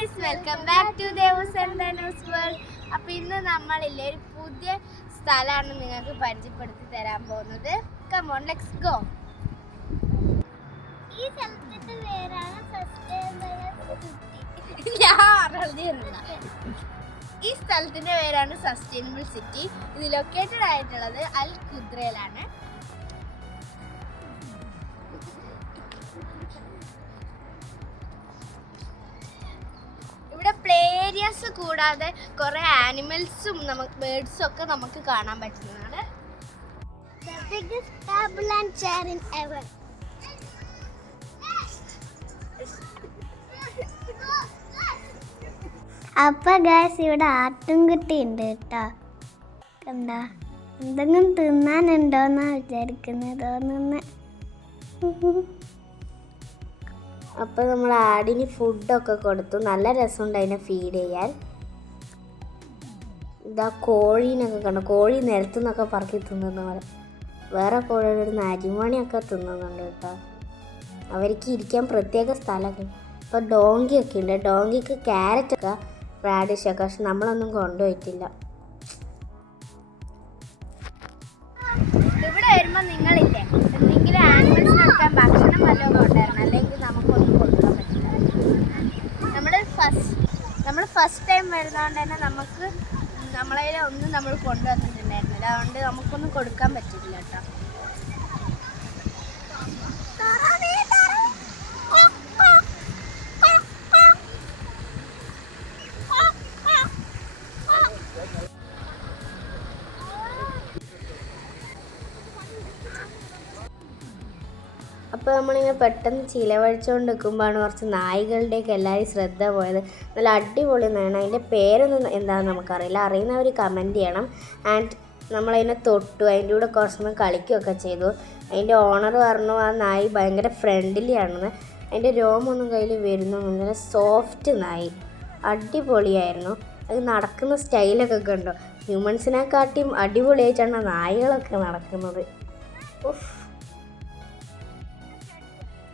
Guys, welcome back to Devus and Dhanus world. അപ്പോൾ ഇന്ന് നമ്മളില്ലേ ഒരു പുതിയ സ്ഥലമാണ് നിങ്ങൾക്ക് പരിചയപ്പെടുത്തി തരാൻ പോകുന്നത്. Come on, let's go. ഈ സ്ഥലത്തിന്റെ പേരാണ് സസ്റ്റൈനബിൾ സിറ്റി. ഇത് ലൊക്കേറ്റഡ് ആയിട്ടുള്ളത് അൽ ഖുദ്രയിലാണ്. ഇവിടെ പ്ലേ ഏരിയാസ് കൂടാതെ കുറേ ആനിമൽസും ബേർഡ്സും ഒക്കെ നമുക്ക് കാണാൻ പറ്റുന്നതാണ്. അപ്പൊ ഗൈസ്, ഇവിടെ ആട്ടുംകുട്ടി ഉണ്ട് കേട്ടോ. കണ്ട, എന്തെങ്കിലും തിന്നാനുണ്ടോന്നാ വിചാരിക്കുന്നത് തോന്നുന്നു. അപ്പോൾ നമ്മൾ ആടിന് ഫുഡൊക്കെ കൊടുത്തു. നല്ല രസമുണ്ട് അതിനെ ഫീഡ് ചെയ്യാൻ. ഇതാ കോഴീനൊക്കെ കണ്ടു. കോഴി നിലത്തു നിന്നൊക്കെ പറക്കി തിന്നുന്ന പോലെ. വേറെ കോഴിയുടെ ഒരു അരിമണിയൊക്കെ തിന്നുന്നുണ്ട് കേട്ടോ. അവർക്ക് ഇരിക്കാൻ പ്രത്യേക സ്ഥലമൊക്കെ. ഇപ്പോൾ ഡോങ്കിയൊക്കെ ഉണ്ട്. ഡോങ്കിക്ക് ക്യാരറ്റൊക്കെ റാഡിഷൊക്കെ, പക്ഷെ നമ്മളൊന്നും കൊണ്ടുപോയിട്ടില്ല. ഇവിടെ വരുമ്പോൾ നിങ്ങളില്ലേ എന്തെങ്കിലും ആനിമൽസ് നടക്കാൻ ഭക്ഷണം വല്ലതും കൊണ്ടുവരണം, അല്ലെങ്കിൽ നമുക്കൊന്നും കൊടുക്കാൻ പറ്റില്ല. നമ്മൾ ഫസ്റ്റ് ടൈം വരുന്നതുകൊണ്ട് തന്നെ നമുക്ക് നമ്മളെ ഒന്നും നമ്മൾ കൊണ്ടുവന്നിട്ടുണ്ടായിരുന്നില്ല. അതുകൊണ്ട് നമുക്കൊന്നും കൊടുക്കാൻ പറ്റില്ല കേട്ടോ. അപ്പോൾ നമ്മളിങ്ങനെ പെട്ടെന്ന് ചിലവഴിച്ചുകൊണ്ട് നിൽക്കുമ്പോഴാണ് കുറച്ച് നായ്കളുടെയൊക്കെ എല്ലാവരും ശ്രദ്ധ പോയത്. നല്ല അടിപൊളി നായാണ്. അതിൻ്റെ പേരൊന്നും എന്താണെന്ന് നമുക്കറിയില്ല. അറിയുന്നവർ കമൻറ്റ് ചെയ്യണം. ആൻഡ് നമ്മളതിനെ തൊട്ടു, അതിൻ്റെ കൂടെ കുറച്ചൊന്നും കളിക്കുകയൊക്കെ ചെയ്തു. അതിൻ്റെ ഓണർ പറഞ്ഞു ആ നായി ഭയങ്കര ഫ്രണ്ട്ലി ആണെന്ന്. അതിൻ്റെ രോമൊന്നും കയ്യിൽ വരുന്നൊന്നും, നല്ല സോഫ്റ്റ് നായി, അടിപൊളിയായിരുന്നു. അത് നടക്കുന്ന സ്റ്റൈലൊക്കെ കണ്ടോ. ഹ്യൂമൻസിനെക്കാട്ടിയും അടിപൊളിയായിട്ടാണ് നായ്കളൊക്കെ നടക്കുന്നത്.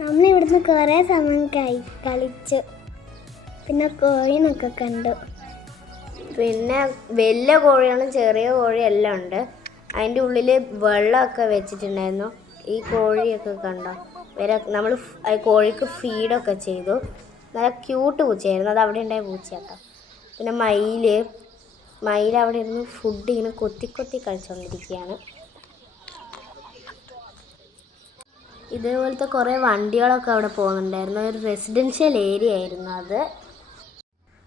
നമ്മളിവിടുന്ന് കുറേ സമയം കളിച്ചു. പിന്നെ കോഴിനൊക്കെ കണ്ടു. പിന്നെ വലിയ കോഴികളും ചെറിയ കോഴിയും എല്ലാം ഉണ്ട്. അതിൻ്റെ ഉള്ളിൽ വെള്ളമൊക്കെ വെച്ചിട്ടുണ്ടായിരുന്നു. ഈ കോഴിയൊക്കെ കണ്ടോ. നമ്മൾ കോഴിക്ക് ഫീഡൊക്കെ ചെയ്തു. നല്ല ക്യൂട്ട് പൂച്ചയായിരുന്നു. അത് അവിടെ ഉണ്ടായ പൂച്ചയാട്ടോ. പിന്നെ മയിൽ അവിടെ ഇരുന്ന് ഫുഡ് ഇങ്ങനെ കൊത്തി കളിച്ചുകൊണ്ടിരിക്കുകയാണ്. ഇതേപോലത്തെ കുറേ വണ്ടികളൊക്കെ അവിടെ പോകുന്നുണ്ടായിരുന്നു. ഒരു റെസിഡൻഷ്യൽ ഏരിയ ആയിരുന്നു അത്.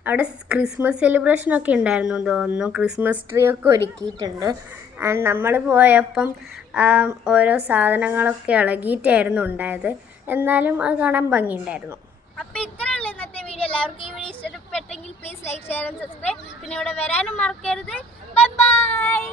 അവിടെ ക്രിസ്മസ് സെലിബ്രേഷനൊക്കെ ഉണ്ടായിരുന്നു തോന്നുന്നു. ക്രിസ്മസ് ട്രീ ഒക്കെ ഒരുക്കിയിട്ടുണ്ട്. ആൻഡ് നമ്മൾ പോയപ്പം ഓരോ സാധനങ്ങളൊക്കെ ഇളകിയിട്ടായിരുന്നു ഉണ്ടായത്. എന്നാലും അത് കാണാൻ ഭംഗിയുണ്ടായിരുന്നു. അപ്പോൾ ഇത്രയുള്ള ഇന്നത്തെ വീഡിയോ. എല്ലാവർക്കും ഈ വീഡിയോ ഇഷ്ടപ്പെട്ടെങ്കിൽ please like, share and subscribe. പിന്നെ ഇവിടെ വരാനും മറക്കരുത്. Bye bye.